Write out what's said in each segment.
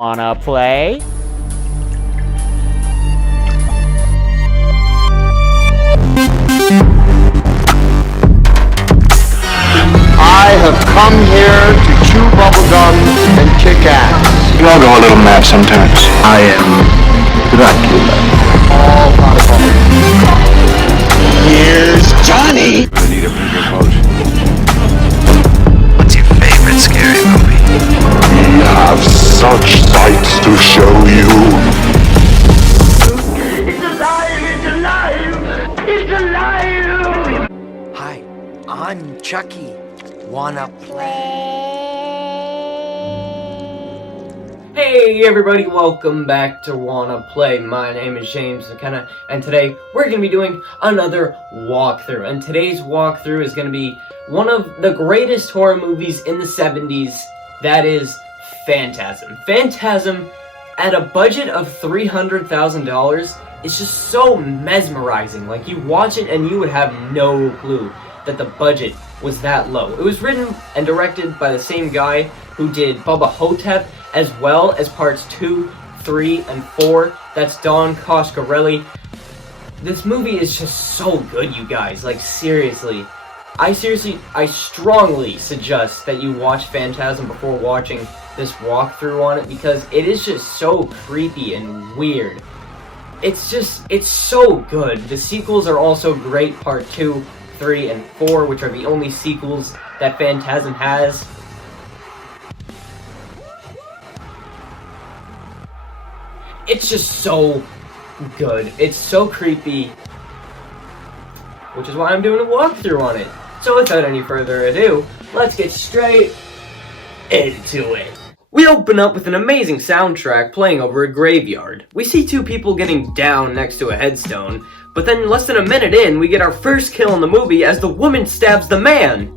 Wanna play? I have come here to chew bubblegum and kick ass. You all go a little mad sometimes. I am Dracula. All out of bubblegum. Here's Johnny. I need a bigger boat. What's your favorite scary movie? We have such sights to show you. It's alive! It's alive! It's alive! Hi, I'm Chucky. Wanna play? Hey everybody, welcome back to Wanna Play. My name is James McKenna, and today we're going to be doing another walkthrough. And today's walkthrough is going to be one of the greatest horror movies in the 70s, that is Phantasm. Phantasm, at a budget of $300,000, is just so mesmerizing. Like, you watch it and you would have no clue that the budget was that low. It was written and directed by the same guy who did Bubba Hotep, as well as parts 2, 3, and 4. That's Don Coscarelli. This movie is just so good, you guys. Like, seriously. I strongly suggest that you watch Phantasm before watching this walkthrough on it, because it is just so creepy and weird. It's so good. The sequels are also great, part 2, 3, and 4, which are the only sequels that Phantasm has. It's just so good. It's so creepy, which is why I'm doing a walkthrough on it. So without any further ado, let's get straight into it. We open up with an amazing soundtrack playing over a graveyard. We see two people getting down next to a headstone, but then less than a minute in, we get our first kill in the movie as the woman stabs the man.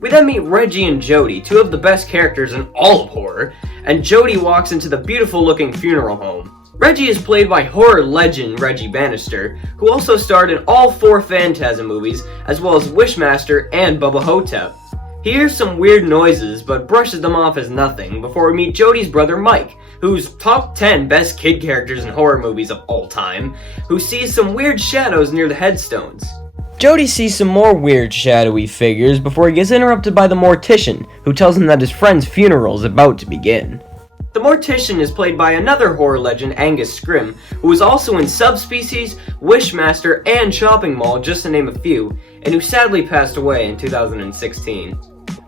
We then meet Reggie and Jody, two of the best characters in all of horror, and Jody walks into the beautiful looking funeral home. Reggie is played by horror legend Reggie Bannister, who also starred in all 4 Phantasm movies, as well as Wishmaster and Bubba Hotep. He hears some weird noises, but brushes them off as nothing, before we meet Jody's brother Mike, who's top 10 best kid characters in horror movies of all time, who sees some weird shadows near the headstones. Jody sees some more weird shadowy figures before he gets interrupted by the Mortician, who tells him that his friend's funeral is about to begin. The Mortician is played by another horror legend, Angus Scrimm, who was also in Subspecies, Wishmaster, and Shopping Mall, just to name a few, and who sadly passed away in 2016.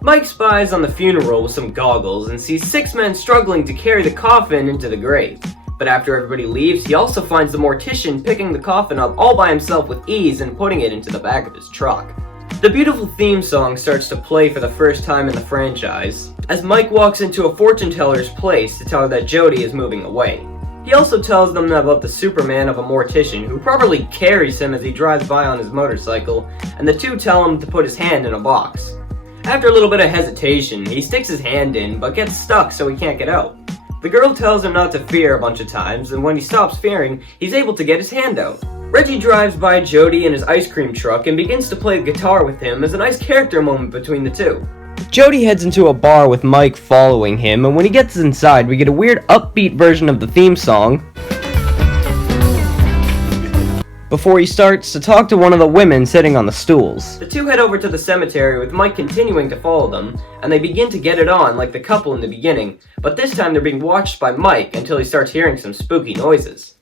Mike spies on the funeral with some goggles and sees 6 men struggling to carry the coffin into the grave. But after everybody leaves, he also finds the Mortician picking the coffin up all by himself with ease and putting it into the back of his truck. The beautiful theme song starts to play for the first time in the franchise, as Mike walks into a fortune teller's place to tell her that Jody is moving away. He also tells them about the Superman of a Mortician, who properly carries him as he drives by on his motorcycle, and the two tell him to put his hand in a box. After a little bit of hesitation, he sticks his hand in, but gets stuck so he can't get out. The girl tells him not to fear a bunch of times, and when he stops fearing, he's able to get his hand out. Reggie drives by Jody in his ice cream truck and begins to play guitar with him as a nice character moment between the two. Jody heads into a bar with Mike following him, and when he gets inside, we get a weird upbeat version of the theme song before he starts to talk to one of the women sitting on the stools. The two head over to the cemetery with Mike continuing to follow them, and they begin to get it on like the couple in the beginning, but this time they're being watched by Mike until he starts hearing some spooky noises.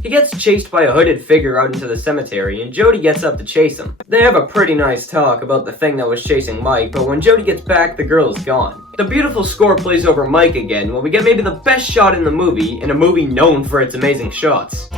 He gets chased by a hooded figure out into the cemetery, and Jody gets up to chase him. They have a pretty nice talk about the thing that was chasing Mike, but when Jody gets back, the girl is gone. The beautiful score plays over Mike again, when we get maybe the best shot in the movie, in a movie known for its amazing shots.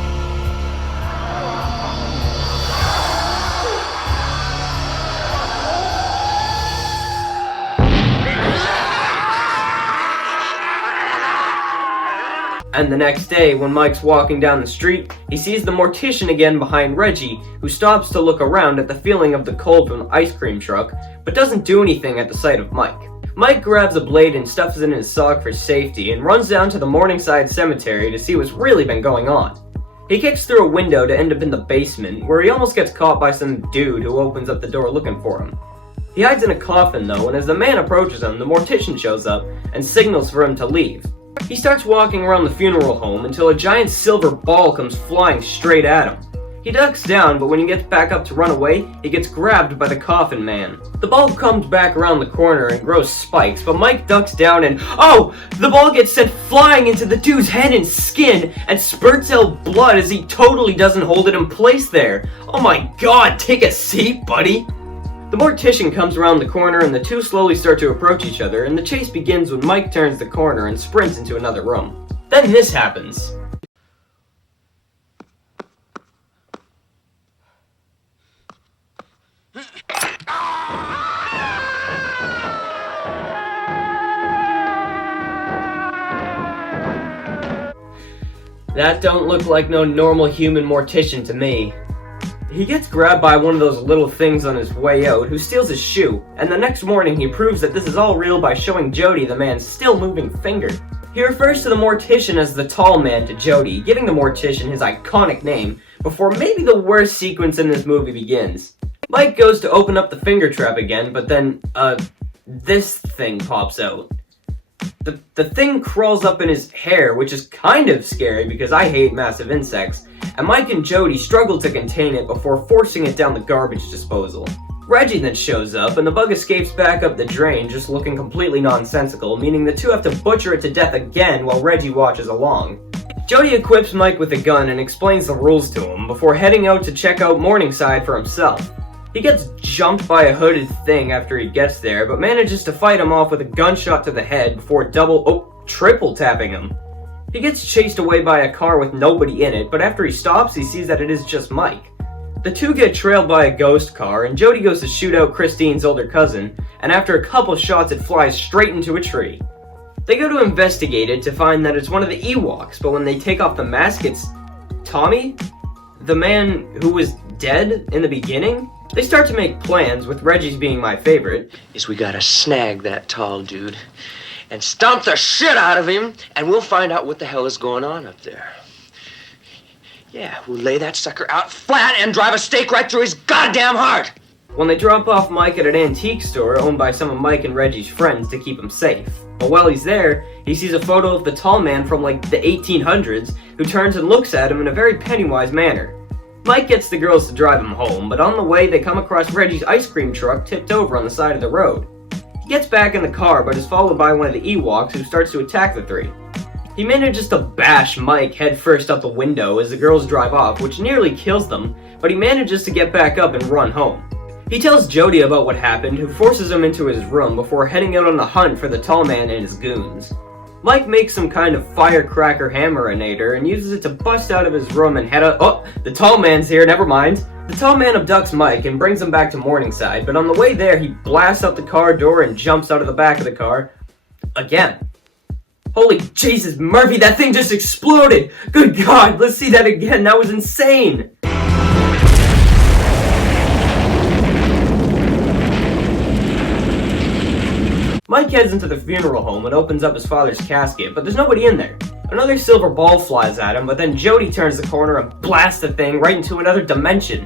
And the next day, when Mike's walking down the street, he sees the Mortician again behind Reggie, who stops to look around at the feeling of the cold from the ice cream truck, but doesn't do anything at the sight of Mike. Mike grabs a blade and stuffs it in his sock for safety, and runs down to the Morningside Cemetery to see what's really been going on. He kicks through a window to end up in the basement, where he almost gets caught by some dude who opens up the door looking for him. He hides in a coffin though, and as the man approaches him, the Mortician shows up and signals for him to leave. He starts walking around the funeral home until a giant silver ball comes flying straight at him. He ducks down, but when he gets back up to run away, he gets grabbed by the coffin man. The ball comes back around the corner and grows spikes, but Mike ducks down and oh! The ball gets sent flying into the dude's head and skin and spurts out blood as he totally doesn't hold it in place there. Oh my god, take a seat, buddy! The mortician comes around the corner and the two slowly start to approach each other, and the chase begins when Mike turns the corner and sprints into another room. Then this happens. That don't look like no normal human mortician to me. He gets grabbed by one of those little things on his way out, who steals his shoe, and the next morning he proves that this is all real by showing Jody the man's still moving finger. He refers to the mortician as the tall man to Jody, giving the mortician his iconic name, before maybe the worst sequence in this movie begins. Mike goes to open up the finger trap again, but then, this thing pops out. The thing crawls up in his hair, which is kind of scary because I hate massive insects, and Mike and Jody struggle to contain it before forcing it down the garbage disposal. Reggie then shows up, and the bug escapes back up the drain, just looking completely nonsensical, meaning the two have to butcher it to death again while Reggie watches along. Jody equips Mike with a gun and explains the rules to him before heading out to check out Morningside for himself. He gets jumped by a hooded thing after he gets there, but manages to fight him off with a gunshot to the head before triple tapping him. He gets chased away by a car with nobody in it, but after he stops, he sees that it is just Mike. The two get trailed by a ghost car, and Jody goes to shoot out Christine's older cousin, and after a couple shots, it flies straight into a tree. They go to investigate it to find that it's one of the Ewoks, but when they take off the mask, it's Tommy? The man who was dead in the beginning? They start to make plans, with Reggie's being my favorite. Is we gotta snag that tall dude and stomp the shit out of him, and we'll find out what the hell is going on up there. Yeah, we'll lay that sucker out flat and drive a stake right through his goddamn heart! When they drop off Mike at an antique store owned by some of Mike and Reggie's friends to keep him safe. But while he's there, he sees a photo of the tall man from like the 1800s who turns and looks at him in a very Pennywise manner. Mike gets the girls to drive him home, but on the way they come across Reggie's ice cream truck tipped over on the side of the road. He gets back in the car but is followed by one of the Ewoks who starts to attack the three. He manages to bash Mike headfirst out the window as the girls drive off, which nearly kills them, but he manages to get back up and run home. He tells Jody about what happened, who forces him into his room before heading out on the hunt for the tall man and his goons. Mike makes some kind of firecracker hammerinator and uses it to bust out of his room and head out. Oh, the tall man's here, never mind. The tall man abducts Mike and brings him back to Morningside, but on the way there he blasts out the car door and jumps out of the back of the car. Again. Holy Jesus, Murphy, that thing just exploded! Good God, let's see that again, that was insane! Mike heads into the funeral home and opens up his father's casket, but there's nobody in there. Another silver ball flies at him, but then Jody turns the corner and blasts the thing right into another dimension.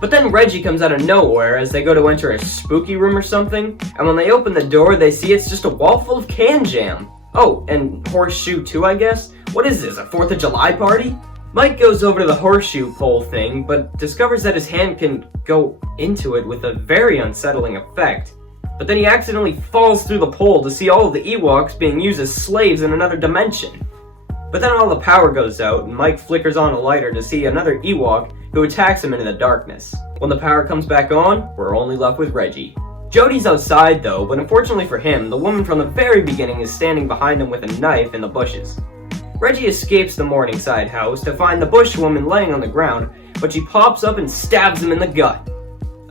But then Reggie comes out of nowhere as they go to enter a spooky room or something, and when they open the door, they see it's just a wall full of can jam. Oh, and horseshoe too, I guess? What is this, a 4th of July party? Mike goes over to the horseshoe pole thing, but discovers that his hand can go into it with a very unsettling effect. But then he accidentally falls through the pole to see all of the Ewoks being used as slaves in another dimension. But then all the power goes out, and Mike flickers on a lighter to see another Ewok who attacks him into the darkness. When the power comes back on, we're only left with Reggie. Jody's outside though, but unfortunately for him, the woman from the very beginning is standing behind him with a knife in the bushes. Reggie escapes the Morningside house to find the bush woman laying on the ground, but she pops up and stabs him in the gut.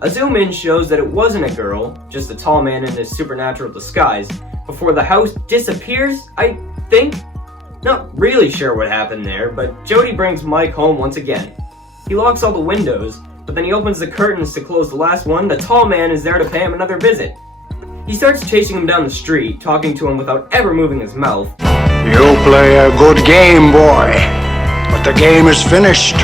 A zoom in shows that it wasn't a girl, just a tall man in his supernatural disguise, before the house disappears, I think? Not really sure what happened there, but Jody brings Mike home once again. He locks all the windows, but then he opens the curtains to close the last one. The tall man is there to pay him another visit. He starts chasing him down the street, talking to him without ever moving his mouth. You play a good game, boy, but the game is finished.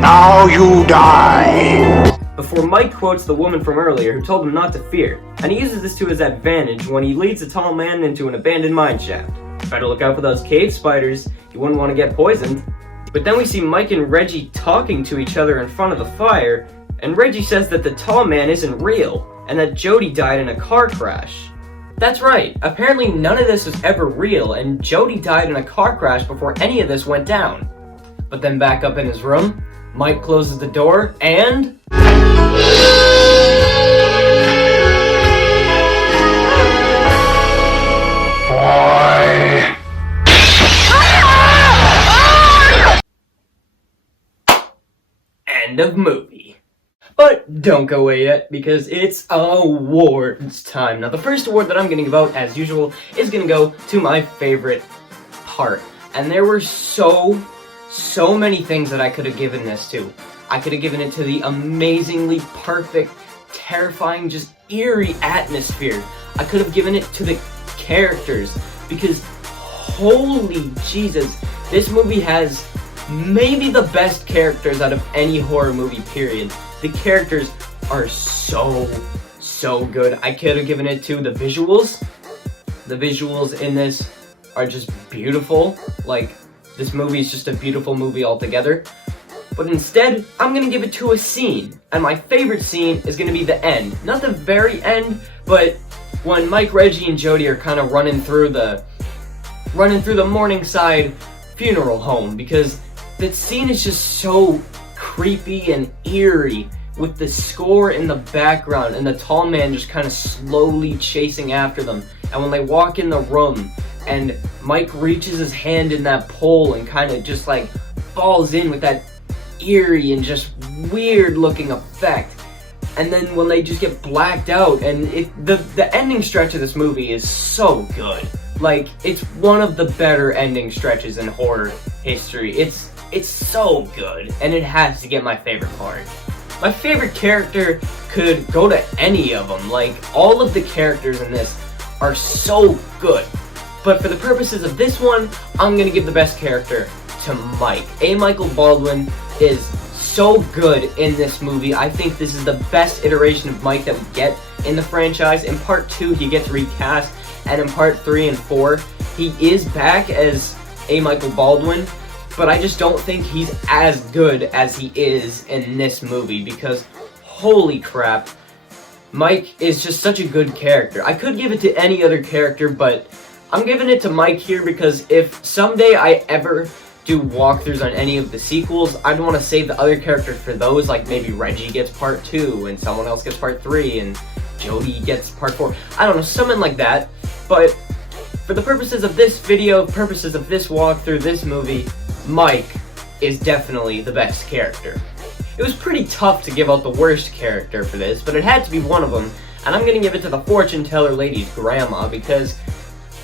Now you die. Before Mike quotes the woman from earlier who told him not to fear, and he uses this to his advantage when he leads the tall man into an abandoned mine shaft. Better look out for those cave spiders. You wouldn't want to get poisoned. But then we see Mike and Reggie talking to each other in front of the fire, and Reggie says that the tall man isn't real, and that Jody died in a car crash. That's right, apparently none of this was ever real, and Jody died in a car crash before any of this went down. But then back up in his room, Mike closes the door, and... Boy. End of movie. But don't go away yet, because it's awards time. Now, the first award that I'm going to give out, as usual, is going to go to my favorite part. And there were so many things that I could have given this to. I could have given it to the amazingly perfect, terrifying, just eerie atmosphere. I could have given it to the characters, because holy Jesus, this movie has maybe the best characters out of any horror movie, period. The characters are so good. I could have given it to the visuals. The visuals in this are just beautiful. Like, this movie is just a beautiful movie altogether. But instead, I'm gonna give it to a scene. And my favorite scene is gonna be the end. Not the very end, but when Mike, Reggie, and Jody are kind of running through the Morningside funeral home, because that scene is just so creepy and eerie, with the score in the background and the tall man just kind of slowly chasing after them. And when they walk in the room and Mike reaches his hand in that pole and kind of just like falls in with that eerie and just weird looking effect. And then when they just get blacked out, and the ending stretch of this movie is so good. Like, it's one of the better ending stretches in horror history. It's so good, and it has to get my favorite part. My favorite character could go to any of them. Like, all of the characters in this are so good. But for the purposes of this one, I'm gonna give the best character to Mike. A. Michael Baldwin is so good in this movie. I think this is the best iteration of Mike that we get in the franchise. In part 2, he gets recast, and in part 3 and 4, he is back as A. Michael Baldwin, but I just don't think he's as good as he is in this movie, because holy crap, Mike is just such a good character. I could give it to any other character, but I'm giving it to Mike here because if someday I ever do walkthroughs on any of the sequels, I'd want to save the other characters for those, like maybe Reggie gets part 2 and someone else gets part 3 and Jody gets part 4. I don't know, something like that. But for the purposes of this video, purposes of this walkthrough, this movie, Mike is definitely the best character. It was pretty tough to give out the worst character for this, but it had to be one of them, and I'm gonna give it to the fortune teller lady's grandma, because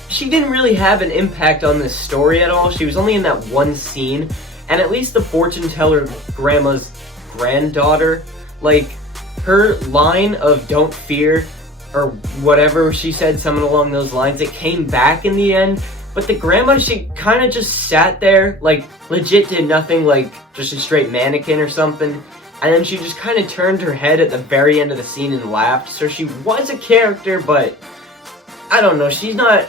she didn't really have an impact on this story at all. She was only in that one scene, and at least the fortune teller grandma's granddaughter, like, her line of "don't fear," or whatever she said, something along those lines, it came back in the end. But the grandma, she kind of just sat there, like, legit did nothing, like, just a straight mannequin or something. And then she just kind of turned her head at the very end of the scene and laughed. So she was a character, but I don't know, she's not...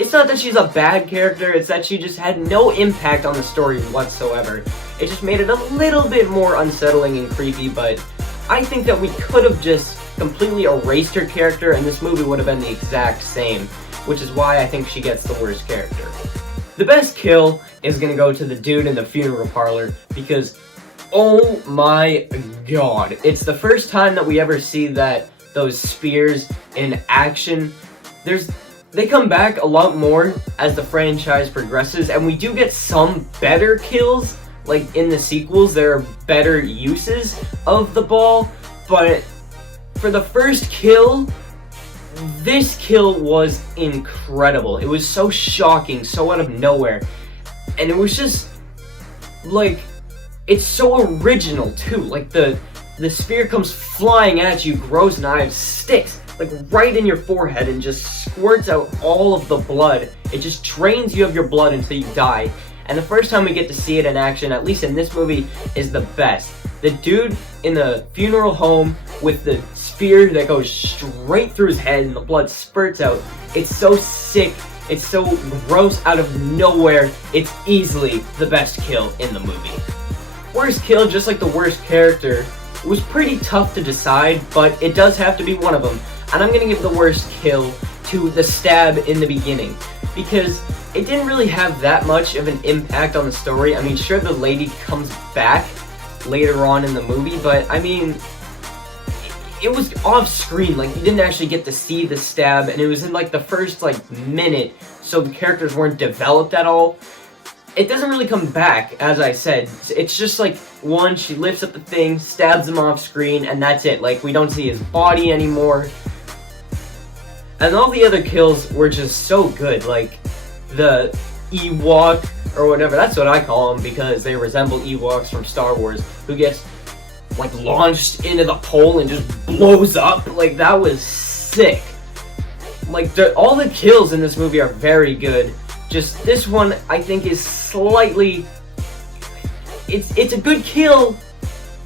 It's not that she's a bad character, it's that she just had no impact on the story whatsoever. It just made it a little bit more unsettling and creepy, but I think that we could have just completely erased her character and this movie would have been the exact same, which is why I think she gets the worst character. The best kill is gonna go to the dude in the funeral parlor, because oh my god, it's the first time that we ever see those spears in action. They come back a lot more as the franchise progresses, and we do get some better kills. Like in the sequels, there are better uses of the ball, but for the first kill, this kill was incredible. It was so shocking, so out of nowhere, and it was just, like, it's so original too. Like, the spear comes flying at you, grows knives, sticks, like, right in your forehead and just squirts out all of the blood. It just drains you of your blood until you die. And the first time we get to see it in action, at least in this movie, is the best. The dude in the funeral home with the spear that goes straight through his head and the blood spurts out. It's so sick It's so gross out of nowhere. It's easily the best kill in the movie. Worst kill, just like the worst character, was pretty tough to decide, but it does have to be one of them. And I'm gonna give the worst kill to the stab in the beginning, because it didn't really have that much of an impact on the story. I mean, sure, the lady comes back later on in the movie, but I mean, it was off screen. Like, you didn't actually get to see the stab, and it was in like the first like minute, so the characters weren't developed at all. It doesn't really come back, as I said. It's just like, one, she lifts up the thing, stabs him off screen, and that's it. Like, we don't see his body anymore. And all the other kills were just so good. Like, the Ewok, or whatever, that's what I call them, because they resemble Ewoks from Star Wars, who gets like launched into the pole and just blows up. Like, that was sick. Like, all the kills in this movie are very good. Just this one, I think, is slightly... It's a good kill,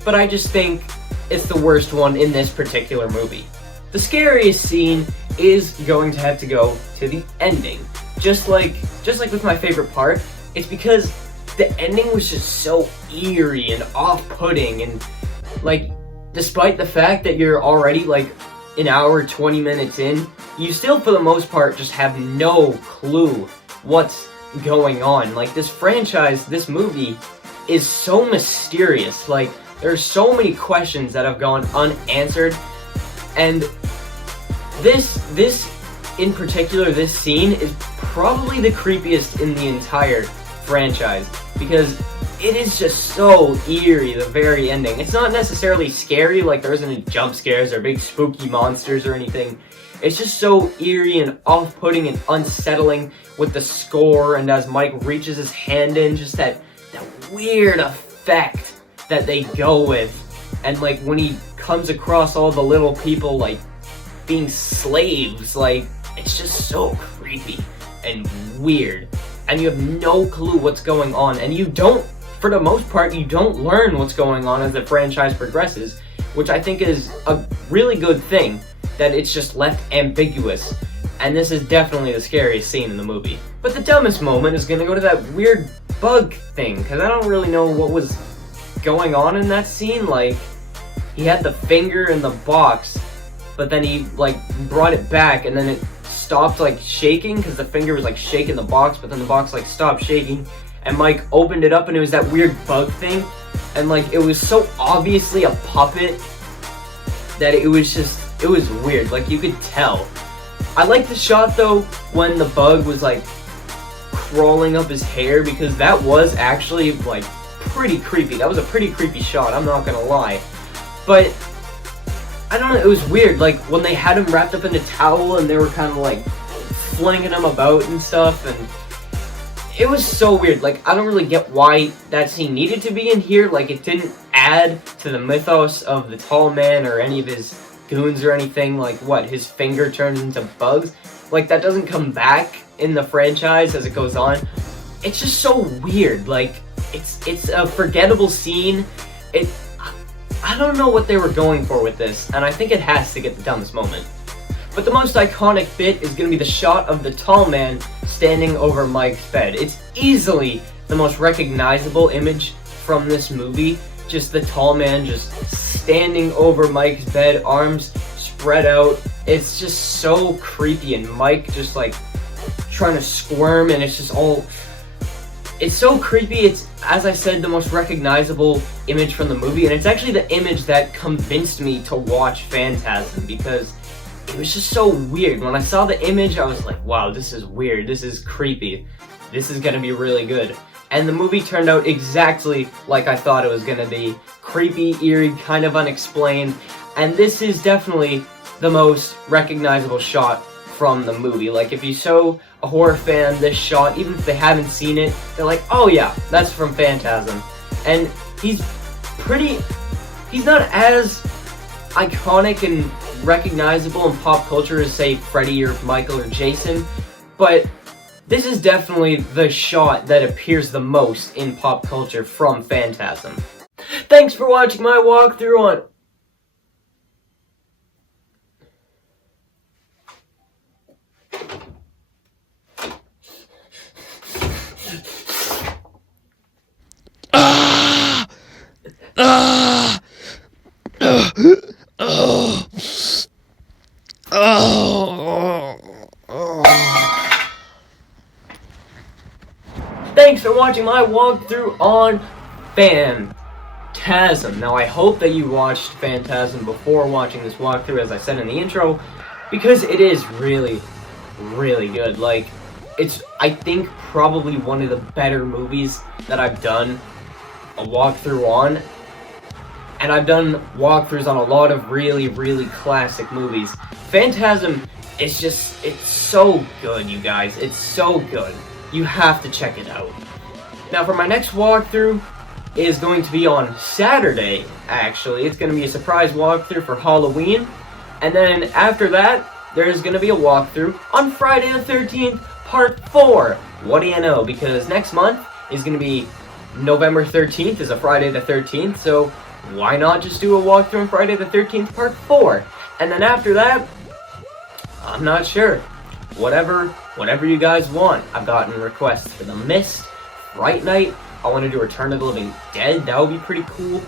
but I just think it's the worst one in this particular movie. The scariest scene is going to have to go to the ending. Just like with my favorite part, it's because the ending was just so eerie and off-putting, and like, despite the fact that you're already like an hour, 20 minutes in, you still for the most part just have no clue what's going on. Like, this franchise, this movie is so mysterious. Like, there's so many questions that have gone unanswered, and this in particular, this scene is probably the creepiest in the entire franchise, because it is just so eerie, the very ending. It's not necessarily scary, like there isn't any jump scares or big spooky monsters or anything. It's just so eerie and off-putting and unsettling with the score, and as Mike reaches his hand in, just that weird effect that they go with. And like, when he comes across all the little people like being slaves, like, it's just so creepy and weird. And you have no clue what's going on, and you don't, for the most part, you don't learn what's going on as the franchise progresses, which I think is a really good thing, that it's just left ambiguous. And this is definitely the scariest scene in the movie. But the dumbest moment is gonna go to that weird bug thing, because I don't really know what was going on in that scene. Like, he had the finger in the box, but then he like brought it back, and then it stopped like shaking, because the finger was like shaking the box, but then the box like stopped shaking, and Mike opened it up and it was that weird bug thing, and like, it was so obviously a puppet that it was weird. Like, you could tell. I like the shot though when the bug was like crawling up his hair, because that was actually like pretty creepy. That was a pretty creepy shot, I'm not gonna lie. But I don't know, it was weird. Like, when they had him wrapped up in a towel and they were kind of like flinging him about and stuff, and it was so weird. Like, I don't really get why that scene needed to be in here. Like, it didn't add to the mythos of the tall man or any of his goons or anything. Like, what, his finger turns into bugs? Like, that doesn't come back in the franchise as it goes on. It's just so weird. Like, it's a forgettable scene. I don't know what they were going for with this, and I think it has to get the dumbest moment. But the most iconic bit is going to be the shot of the tall man standing over Mike's bed. It's easily the most recognizable image from this movie. Just the tall man just standing over Mike's bed, arms spread out. It's just so creepy, and Mike just like trying to squirm, and it's just all... It's so creepy. It's, as I said, the most recognizable image from the movie, and it's actually the image that convinced me to watch Phantasm, because it was just so weird. When I saw the image, I was like, wow, this is weird, this is creepy, this is gonna be really good. And the movie turned out exactly like I thought it was gonna be. Creepy, eerie, kind of unexplained, and this is definitely the most recognizable shot from the movie. Like, if you show a horror fan this shot, even if they haven't seen it, they're like, oh yeah, that's from Phantasm. And he's not as iconic and recognizable in pop culture as, say, Freddy or Michael or Jason, but this is definitely the shot that appears the most in pop culture from Phantasm. Thanks for watching my walkthrough on... Thanks for watching my walkthrough on Phantasm. Now I hope that you watched Phantasm before watching this walkthrough, as I said in the intro, because it is really, really good. Like, it's, I think, probably one of the better movies that I've done a walkthrough on. And I've done walkthroughs on a lot of really, really classic movies. Phantasm is just, it's so good, you guys. It's so good. You have to check it out. Now, for my next walkthrough is going to be on Saturday, actually. It's going to be a surprise walkthrough for Halloween. And then after that, there's going to be a walkthrough on Friday the 13th, Part 4. What do you know? Because next month is going to be November 13th, is a Friday the 13th, so why not just do a walkthrough on Friday the 13th, Part 4? And then after that, I'm not sure. Whatever you guys want. I've gotten requests for The Mist, Fright Night. I want to do Return of the Living Dead. That would be pretty cool.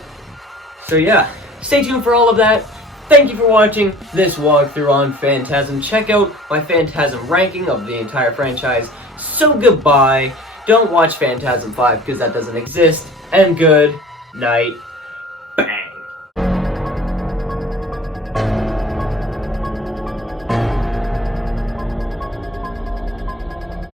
So yeah, stay tuned for all of that. Thank you for watching this walkthrough on Phantasm. Check out my Phantasm ranking of the entire franchise. So goodbye. Don't watch Phantasm 5 because that doesn't exist. And good night.